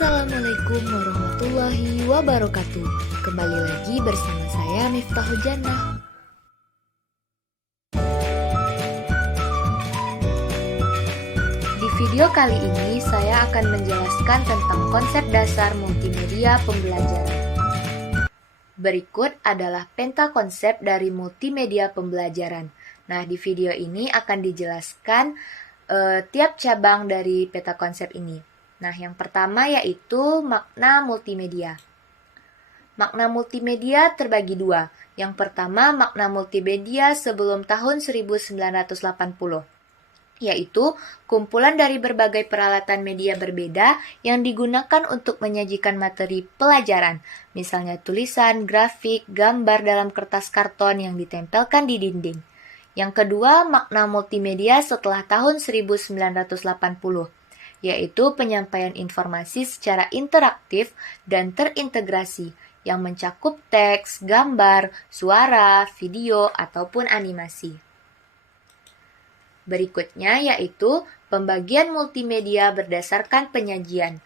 Assalamualaikum warahmatullahi wabarakatuh. Kembali lagi bersama saya Miftahul Jannah. Di video kali ini saya akan menjelaskan tentang konsep dasar multimedia pembelajaran. Berikut adalah penta konsep dari multimedia pembelajaran. Nah, di video ini akan dijelaskan tiap cabang dari peta konsep ini. Nah, yang pertama yaitu makna multimedia. Makna multimedia terbagi dua. Yang pertama, makna multimedia sebelum tahun 1980, yaitu kumpulan dari berbagai peralatan media berbeda yang digunakan untuk menyajikan materi pelajaran, misalnya tulisan, grafik, gambar dalam kertas karton yang ditempelkan di dinding. Yang kedua, makna multimedia setelah tahun 1980, yaitu penyampaian informasi secara interaktif dan terintegrasi yang mencakup teks, gambar, suara, video, ataupun animasi. Berikutnya yaitu pembagian multimedia berdasarkan penyajian.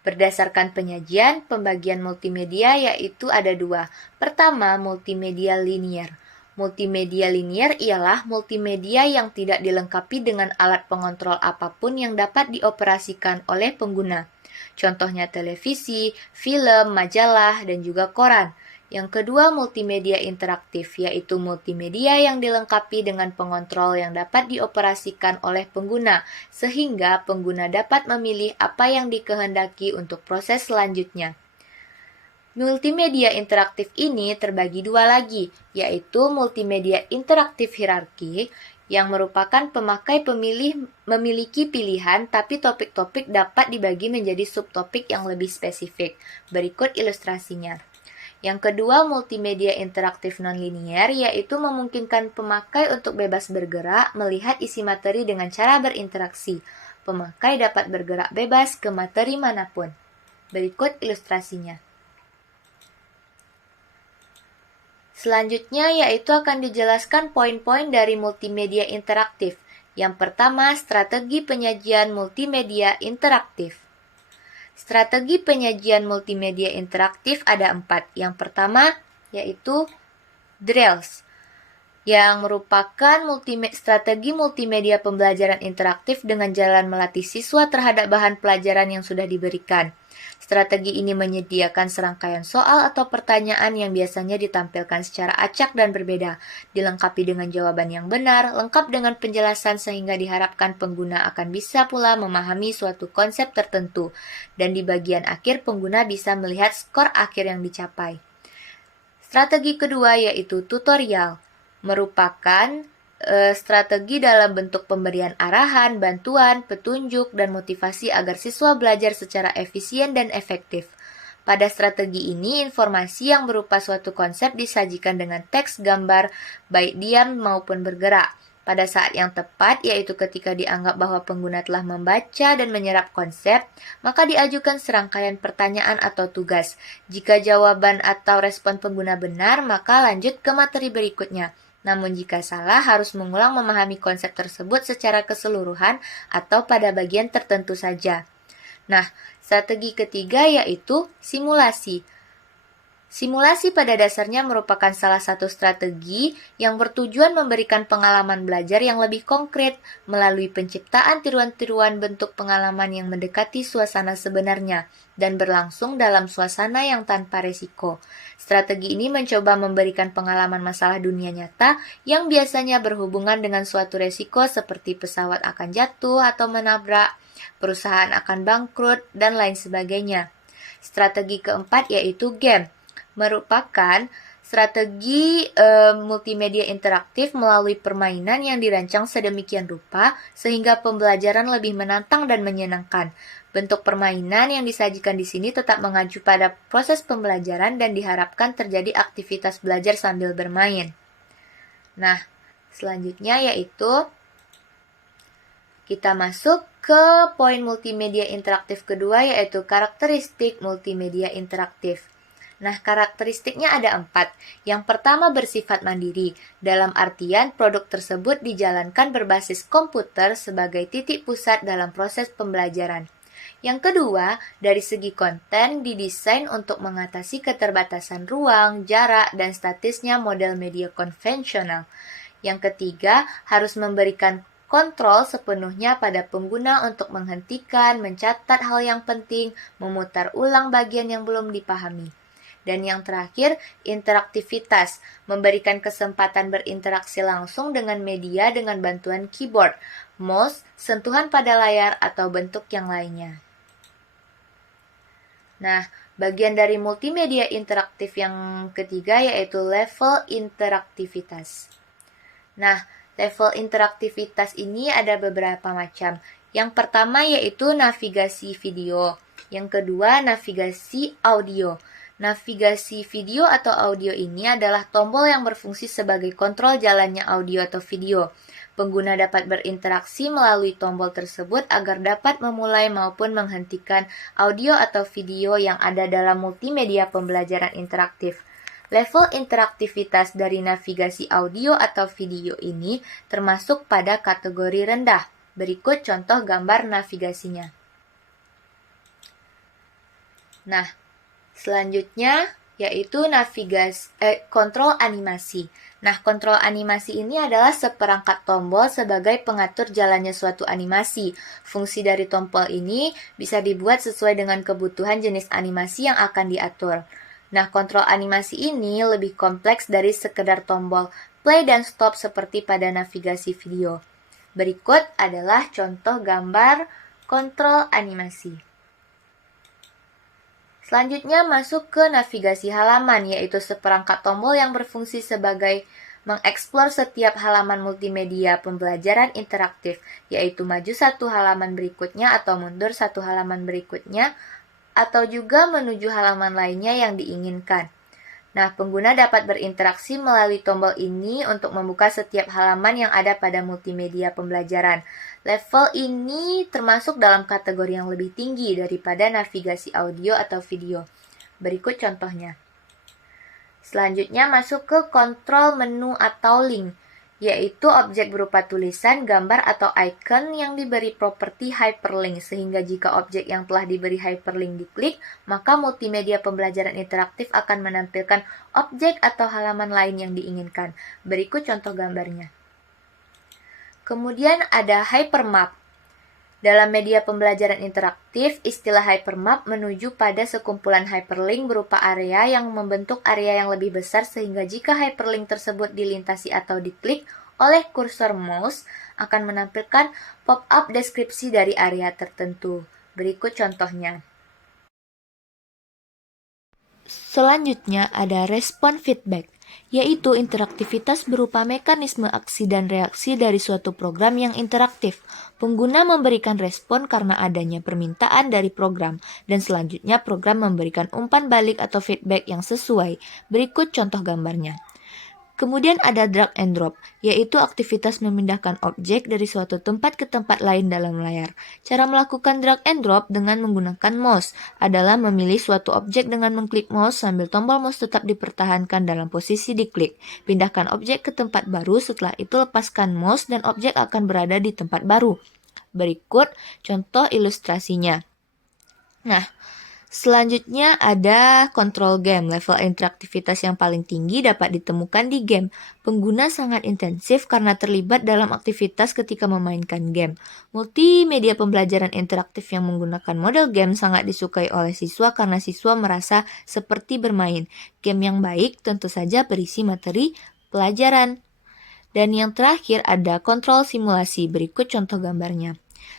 Berdasarkan penyajian, pembagian multimedia yaitu ada dua. Pertama, multimedia linier. Multimedia linier ialah multimedia yang tidak dilengkapi dengan alat pengontrol apapun yang dapat dioperasikan oleh pengguna. Contohnya televisi, film, majalah, dan juga koran. Yang kedua, multimedia interaktif, yaitu multimedia yang dilengkapi dengan pengontrol yang dapat dioperasikan oleh pengguna, sehingga pengguna dapat memilih apa yang dikehendaki untuk proses selanjutnya. Multimedia interaktif ini terbagi dua lagi, yaitu multimedia interaktif hierarki, yang merupakan pemakai memiliki pilihan, tapi topik-topik dapat dibagi menjadi subtopik yang lebih spesifik. Berikut ilustrasinya. Yang kedua, multimedia interaktif nonlinier, yaitu memungkinkan pemakai untuk bebas bergerak, melihat isi materi dengan cara berinteraksi. Pemakai dapat bergerak bebas ke materi manapun. Berikut ilustrasinya. Selanjutnya yaitu akan dijelaskan poin-poin dari multimedia interaktif. Yang pertama, strategi penyajian multimedia interaktif. Strategi penyajian multimedia interaktif ada 4. Yang pertama yaitu drills, yang merupakan strategi multimedia pembelajaran interaktif dengan jalan melatih siswa terhadap bahan pelajaran yang sudah diberikan. Strategi ini menyediakan serangkaian soal atau pertanyaan yang biasanya ditampilkan secara acak dan berbeda, dilengkapi dengan jawaban yang benar, lengkap dengan penjelasan sehingga diharapkan pengguna akan bisa pula memahami suatu konsep tertentu, dan di bagian akhir pengguna bisa melihat skor akhir yang dicapai. Strategi kedua yaitu tutorial, merupakan strategi dalam bentuk pemberian arahan, bantuan, petunjuk, dan motivasi agar siswa belajar secara efisien dan efektif. Pada strategi ini, informasi yang berupa suatu konsep disajikan dengan teks, gambar, baik diam maupun bergerak, pada saat yang tepat, yaitu ketika dianggap bahwa pengguna telah membaca dan menyerap konsep, maka diajukan serangkaian pertanyaan atau tugas. Jika jawaban atau respon pengguna benar, maka lanjut ke materi berikutnya. Namun jika salah, harus mengulang memahami konsep tersebut secara keseluruhan atau pada bagian tertentu saja. Nah, strategi ketiga yaitu simulasi. Simulasi pada dasarnya merupakan salah satu strategi yang bertujuan memberikan pengalaman belajar yang lebih konkret melalui penciptaan tiruan-tiruan bentuk pengalaman yang mendekati suasana sebenarnya dan berlangsung dalam suasana yang tanpa resiko. Strategi ini mencoba memberikan pengalaman masalah dunia nyata yang biasanya berhubungan dengan suatu resiko seperti pesawat akan jatuh atau menabrak, perusahaan akan bangkrut, dan lain sebagainya. Strategi keempat yaitu game, merupakan strategi multimedia interaktif melalui permainan yang dirancang sedemikian rupa sehingga pembelajaran lebih menantang dan menyenangkan. Bentuk permainan yang disajikan di sini tetap mengacu pada proses pembelajaran dan diharapkan terjadi aktivitas belajar sambil bermain. Nah, selanjutnya yaitu kita masuk ke poin multimedia interaktif kedua yaitu karakteristik multimedia interaktif. Nah, karakteristiknya ada 4. Yang pertama bersifat mandiri, dalam artian produk tersebut dijalankan berbasis komputer sebagai titik pusat dalam proses pembelajaran. Yang kedua, dari segi konten didesain untuk mengatasi keterbatasan ruang, jarak, dan statisnya model media konvensional. Yang ketiga, harus memberikan kontrol sepenuhnya pada pengguna untuk menghentikan, mencatat hal yang penting, memutar ulang bagian yang belum dipahami. Dan yang terakhir, interaktivitas, memberikan kesempatan berinteraksi langsung dengan media dengan bantuan keyboard, mouse, sentuhan pada layar, atau bentuk yang lainnya. Nah, bagian dari multimedia interaktif yang ketiga yaitu level interaktivitas. Nah, level interaktivitas ini ada beberapa macam. Yang pertama yaitu navigasi video. Yang kedua, navigasi audio. Navigasi video atau audio ini adalah tombol yang berfungsi sebagai kontrol jalannya audio atau video. Pengguna dapat berinteraksi melalui tombol tersebut agar dapat memulai maupun menghentikan audio atau video yang ada dalam multimedia pembelajaran interaktif. Level interaktivitas dari navigasi audio atau video ini termasuk pada kategori rendah. Berikut contoh gambar navigasinya. Nah, selanjutnya yaitu kontrol animasi. Nah, kontrol animasi ini adalah seperangkat tombol sebagai pengatur jalannya suatu animasi. Fungsi dari tombol ini bisa dibuat sesuai dengan kebutuhan jenis animasi yang akan diatur. Nah, kontrol animasi ini lebih kompleks dari sekedar tombol play dan stop seperti pada navigasi video. Berikut adalah contoh gambar kontrol animasi. Selanjutnya masuk ke navigasi halaman, yaitu seperangkat tombol yang berfungsi sebagai mengeksplor setiap halaman multimedia pembelajaran interaktif, yaitu maju satu halaman berikutnya atau mundur satu halaman berikutnya, atau juga menuju halaman lainnya yang diinginkan. Nah, pengguna dapat berinteraksi melalui tombol ini untuk membuka setiap halaman yang ada pada multimedia pembelajaran. Level ini termasuk dalam kategori yang lebih tinggi daripada navigasi audio atau video. Berikut contohnya. Selanjutnya masuk ke kontrol menu atau link, yaitu objek berupa tulisan, gambar, atau icon yang diberi properti hyperlink, sehingga jika objek yang telah diberi hyperlink diklik, maka multimedia pembelajaran interaktif akan menampilkan objek atau halaman lain yang diinginkan. Berikut contoh gambarnya. Kemudian ada hypermap. Dalam media pembelajaran interaktif, istilah hypermap menuju pada sekumpulan hyperlink berupa area yang membentuk area yang lebih besar sehingga jika hyperlink tersebut dilintasi atau diklik oleh kursor mouse akan menampilkan pop-up deskripsi dari area tertentu. Berikut contohnya. Selanjutnya ada respon feedback, yaitu interaktivitas berupa mekanisme aksi dan reaksi dari suatu program yang interaktif. Pengguna memberikan respon karena adanya permintaan dari program, dan selanjutnya program memberikan umpan balik atau feedback yang sesuai. Berikut contoh gambarnya. Kemudian ada drag and drop, yaitu aktivitas memindahkan objek dari suatu tempat ke tempat lain dalam layar. Cara melakukan drag and drop dengan menggunakan mouse adalah memilih suatu objek dengan mengklik mouse sambil tombol mouse tetap dipertahankan dalam posisi diklik. Pindahkan objek ke tempat baru, setelah itu lepaskan mouse dan objek akan berada di tempat baru. Berikut contoh ilustrasinya. Nah, selanjutnya ada control game. Level interaktivitas yang paling tinggi dapat ditemukan di game. Pengguna sangat intensif karena terlibat dalam aktivitas ketika memainkan game. Multimedia pembelajaran interaktif yang menggunakan model game sangat disukai oleh siswa karena siswa merasa seperti bermain. Game yang baik tentu saja berisi materi pelajaran. Dan yang terakhir ada kontrol simulasi. Berikut contoh gambarnya.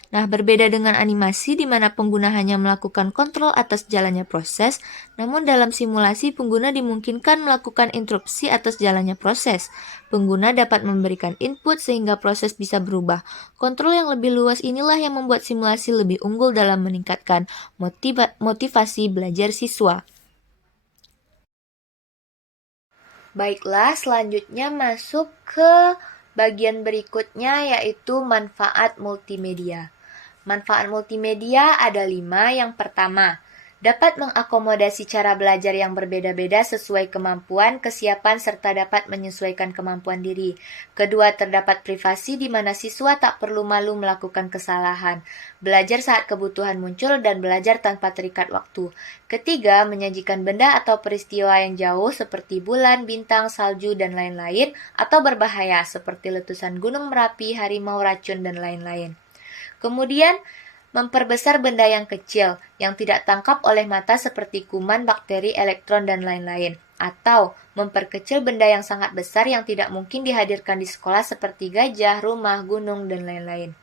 Nah, berbeda dengan animasi di mana pengguna hanya melakukan kontrol atas jalannya proses, namun dalam simulasi pengguna dimungkinkan melakukan interupsi atas jalannya proses. Pengguna dapat memberikan input sehingga proses bisa berubah. Kontrol yang lebih luas inilah yang membuat simulasi lebih unggul dalam meningkatkan motivasi belajar siswa. Baiklah, selanjutnya masuk ke bagian berikutnya yaitu manfaat multimedia. Manfaat multimedia ada 5. Yang pertama, dapat mengakomodasi cara belajar yang berbeda-beda sesuai kemampuan, kesiapan, serta dapat menyesuaikan kemampuan diri. Kedua, terdapat privasi di mana siswa tak perlu malu melakukan kesalahan, belajar saat kebutuhan muncul, dan belajar tanpa terikat waktu. Ketiga, menyajikan benda atau peristiwa yang jauh seperti bulan, bintang, salju, dan lain-lain, atau berbahaya seperti letusan gunung Merapi, harimau, racun, dan lain-lain. Kemudian, memperbesar benda yang kecil, yang tidak tangkap oleh mata seperti kuman, bakteri, elektron, dan lain-lain. Atau memperkecil benda yang sangat besar yang tidak mungkin dihadirkan di sekolah seperti gajah, rumah, gunung, dan lain-lain.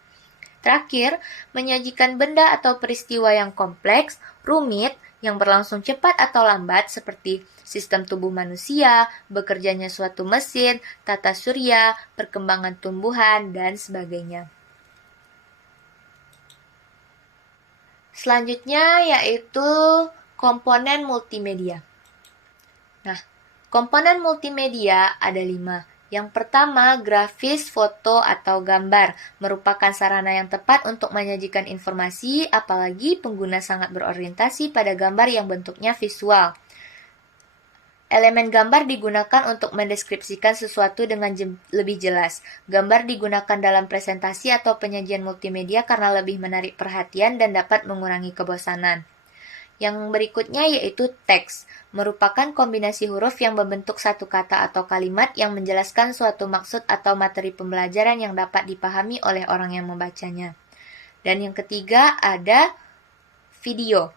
Terakhir, menyajikan benda atau peristiwa yang kompleks, rumit, yang berlangsung cepat atau lambat seperti sistem tubuh manusia, bekerjanya suatu mesin, tata surya, perkembangan tumbuhan, dan sebagainya. Selanjutnya yaitu komponen multimedia. Nah, komponen multimedia ada 5. Yang pertama, grafis, foto, atau gambar, merupakan sarana yang tepat untuk menyajikan informasi, apalagi pengguna sangat berorientasi pada gambar yang bentuknya visual. Elemen gambar digunakan untuk mendeskripsikan sesuatu dengan lebih jelas. Gambar digunakan dalam presentasi atau penyajian multimedia karena lebih menarik perhatian dan dapat mengurangi kebosanan. Yang berikutnya yaitu teks, merupakan kombinasi huruf yang membentuk satu kata atau kalimat yang menjelaskan suatu maksud atau materi pembelajaran yang dapat dipahami oleh orang yang membacanya. Dan yang ketiga ada video.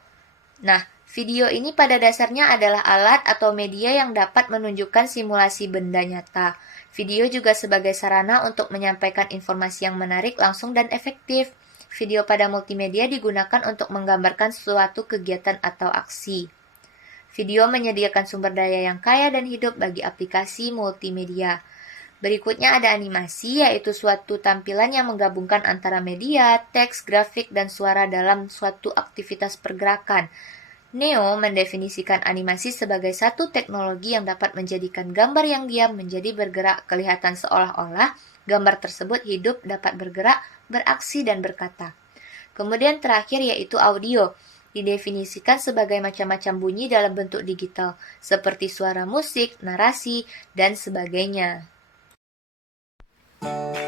Nah, video ini pada dasarnya adalah alat atau media yang dapat menunjukkan simulasi benda nyata. Video juga sebagai sarana untuk menyampaikan informasi yang menarik, langsung, dan efektif. Video pada multimedia digunakan untuk menggambarkan suatu kegiatan atau aksi. Video menyediakan sumber daya yang kaya dan hidup bagi aplikasi multimedia. Berikutnya ada animasi, yaitu suatu tampilan yang menggabungkan antara media, teks, grafik, dan suara dalam suatu aktivitas pergerakan. Neo mendefinisikan animasi sebagai satu teknologi yang dapat menjadikan gambar yang diam menjadi bergerak, kelihatan seolah-olah gambar tersebut hidup, dapat bergerak, beraksi, dan berkata. Kemudian terakhir yaitu audio, didefinisikan sebagai macam-macam bunyi dalam bentuk digital, seperti suara musik, narasi, dan sebagainya.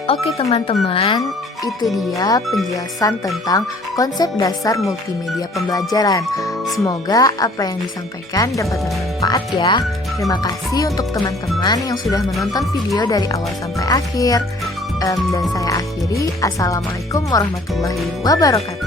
Oke teman-teman, itu dia penjelasan tentang konsep dasar multimedia pembelajaran. Semoga apa yang disampaikan dapat bermanfaat ya. Terima kasih untuk teman-teman yang sudah menonton video dari awal sampai akhir. Dan saya akhiri, Assalamualaikum warahmatullahi wabarakatuh.